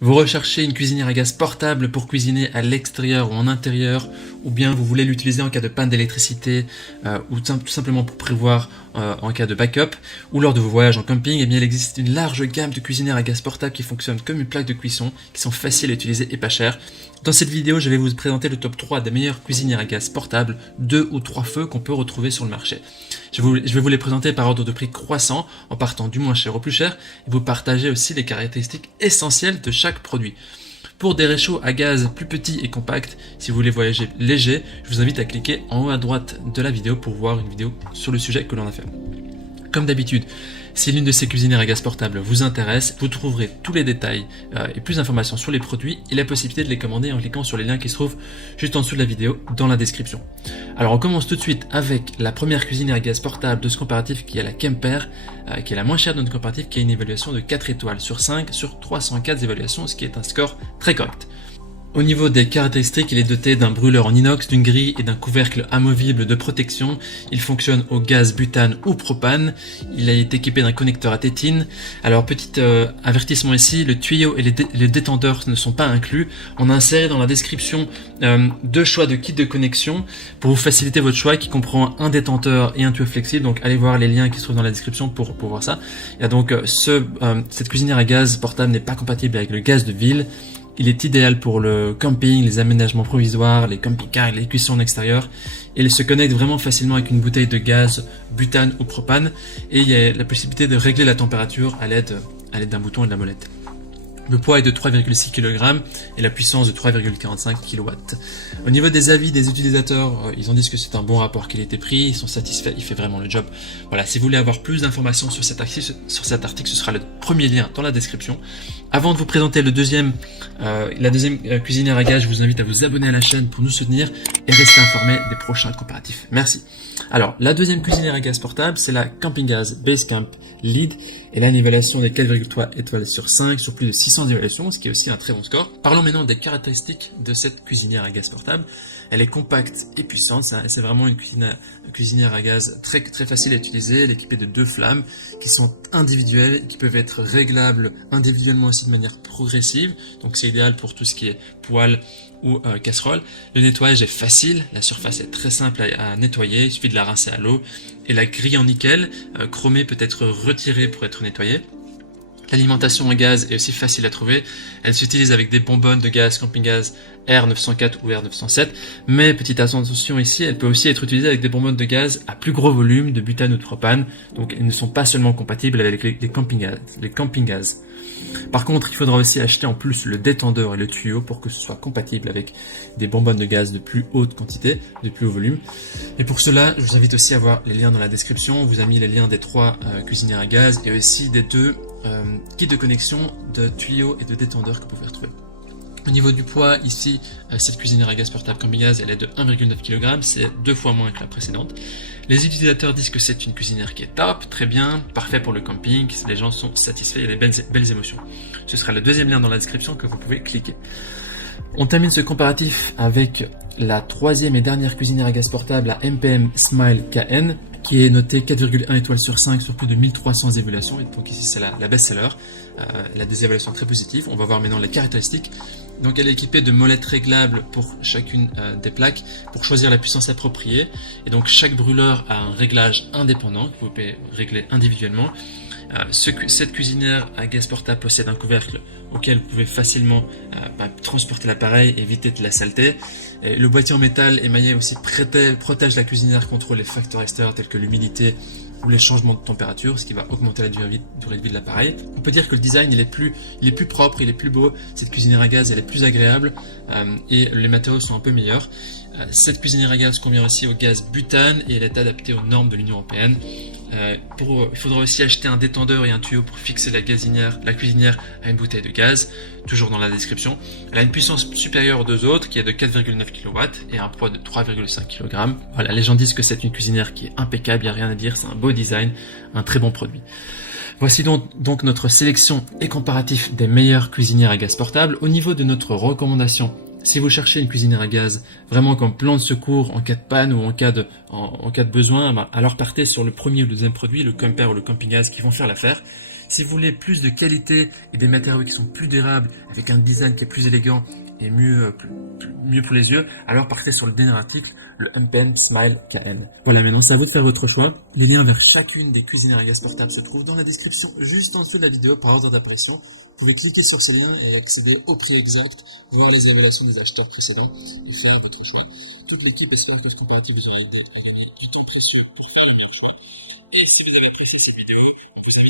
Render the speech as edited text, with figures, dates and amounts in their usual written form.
Vous recherchez une cuisinière à gaz portable pour cuisiner à l'extérieur ou en intérieur, ou bien vous voulez l'utiliser en cas de panne d'électricité, ou tout simplement pour prévoir en cas de backup, ou lors de vos voyages en camping. Eh bien, il existe une large gamme de cuisinières à gaz portable qui fonctionnent comme une plaque de cuisson, qui sont faciles à utiliser et pas chères. Dans cette vidéo, je vais vous présenter le top 3 des meilleures cuisinières à gaz portables, 2 ou 3 feux qu'on peut retrouver sur le marché. Je vais vous les présenter par ordre de prix croissant, en partant du moins cher au plus cher, et vous partager aussi les caractéristiques essentielles de chaque produit. Pour des réchauds à gaz plus petits et compacts, si vous voulez voyager léger, je vous invite à cliquer en haut à droite de la vidéo pour voir une vidéo sur le sujet que l'on a fait. Comme d'habitude, si l'une de ces cuisinières à gaz portable vous intéresse, vous trouverez tous les détails et plus d'informations sur les produits et la possibilité de les commander en cliquant sur les liens qui se trouvent juste en dessous de la vidéo dans la description. Alors on commence tout de suite avec la première cuisinière à gaz portable de ce comparatif qui est la Kemper, qui est la moins chère de notre comparatif, qui a une évaluation de 4 étoiles sur 5 sur 304 évaluations, ce qui est un score très correct. Au niveau des caractéristiques, il est doté d'un brûleur en inox, d'une grille et d'un couvercle amovible de protection. Il fonctionne au gaz butane ou propane. Il est équipé d'un connecteur à tétine. Alors petit avertissement ici, le tuyau et les détenteurs ne sont pas inclus. On a inséré dans la description deux choix de kit de connexion pour vous faciliter votre choix, qui comprend un détenteur et un tuyau flexible. Donc allez voir les liens qui se trouvent dans la description pour voir ça. Et donc cette cuisinière à gaz portable n'est pas compatible avec le gaz de ville. Il est idéal pour le camping, les aménagements provisoires, les camping-cars, les cuissons en extérieur. Et il se connecte vraiment facilement avec une bouteille de gaz butane ou propane. Et il y a la possibilité de régler la température à l'aide d'un bouton et de la molette. Le poids est de 3,6 kg et la puissance de 3,45 kW. Au niveau des avis des utilisateurs, ils ont dit que c'est un bon rapport qualité-prix, ils sont satisfaits, il fait vraiment le job. Voilà, si vous voulez avoir plus d'informations sur cet article, ce sera le premier lien dans la description. Avant de vous présenter la deuxième cuisinière à gaz, je vous invite à vous abonner à la chaîne pour nous soutenir et rester informé des prochains comparatifs. Merci. Alors, la deuxième cuisinière à gaz portable, c'est la Camping Gas Basecamp Lead. Elle a une évaluation de 4,3 étoiles sur 5 sur plus de 600 évaluations, ce qui est aussi un très bon score. Parlons maintenant des caractéristiques de cette cuisinière à gaz portable. Elle est compacte et puissante, c'est vraiment une cuisinière à gaz très facile à utiliser. Elle est équipée de 2 flammes qui sont individuelles et qui peuvent être réglables individuellement aussi de manière progressive. Donc c'est idéal pour tout ce qui est poêle ou casserole. Le nettoyage est facile, la surface est très simple à nettoyer, il suffit de la rincer à l'eau. Et la grille en nickel chromée peut être retirée pour être nettoyée. L'alimentation en gaz est aussi facile à trouver. Elle s'utilise avec des bonbonnes de gaz Camping Gas R904 ou R907. Mais petite attention ici, elle peut aussi être utilisée avec des bonbonnes de gaz à plus gros volume, de butane ou de propane. Donc elles ne sont pas seulement compatibles avec les camping gaz. Par contre, il faudra aussi acheter en plus le détendeur et le tuyau pour que ce soit compatible avec des bonbonnes de gaz de plus haute quantité, de plus haut volume. Et pour cela, je vous invite aussi à voir les liens dans la description. On vous a mis les liens des 3 cuisinières à gaz et aussi des 2 kits de connexion de tuyaux et de détendeurs que vous pouvez retrouver. Au niveau du poids, ici, cette cuisinière à gaz portable Camping Gas, elle est de 1,9 kg, c'est 2 fois moins que la précédente. Les utilisateurs disent que c'est une cuisinière qui est top, très bien, parfait pour le camping, les gens sont satisfaits, il y a des belles émotions. Ce sera le deuxième lien dans la description que vous pouvez cliquer. On termine ce comparatif avec la troisième et dernière cuisinière à gaz portable, la MPM Smile KN, qui est notée 4,1 étoiles sur 5 sur plus de 1300 évaluations. Et donc ici c'est la best-seller. Elle a des évaluations très positives. On va voir maintenant les caractéristiques. Donc elle est équipée de molettes réglables pour chacune des plaques pour choisir la puissance appropriée. Et donc chaque brûleur a un réglage indépendant que vous pouvez régler individuellement. Cette cuisinière à gaz portable possède un couvercle auquel vous pouvez facilement transporter l'appareil et éviter de la saleté. Et le boîtier en métal émaillé aussi protège la cuisinière contre les facteurs extérieurs tels que l'humidité ou les changements de température, ce qui va augmenter la durée de vie de l'appareil. On peut dire que le design il est plus propre, il est plus beau. Cette cuisinière à gaz elle est plus agréable et les matériaux sont un peu meilleurs. Cette cuisinière à gaz convient aussi au gaz butane et elle est adaptée aux normes de l'Union européenne. Il faudra aussi acheter un détendeur et un tuyau pour fixer la cuisinière à une bouteille de gaz, toujours dans la description. Elle a une puissance supérieure aux 2 autres qui est de 4,9 kW et un poids de 3,5 kg. Voilà, les gens disent que c'est une cuisinière qui est impeccable, il n'y a rien à dire, c'est un beau design, un très bon produit. Voici donc notre sélection et comparatif des meilleures cuisinières à gaz portable. Au niveau de notre recommandation, si vous cherchez une cuisinière à gaz vraiment comme plan de secours en cas de panne ou en cas de besoin, alors partez sur le premier ou le deuxième produit, le Kemper ou le Camping Gas qui vont faire l'affaire. Si vous voulez plus de qualité et des matériaux qui sont plus durables, avec un design qui est plus élégant et mieux pour les yeux, alors partez sur le dernier article, le MPN Smile KN. Voilà, maintenant c'est à vous de faire votre choix. Les liens vers chacune des cuisines à gaz portables se trouvent dans la description juste en dessous de la vidéo par ordre d'apparition. Vous pouvez cliquer sur ces liens et accéder au prix exact, voir les évaluations des acheteurs précédents et faire votre choix. Toute l'équipe espère que cette comparative vous aura aidé à gagner un temps précieux pour faire le meilleur choix. Et si vous avez apprécié cette vidéo, vous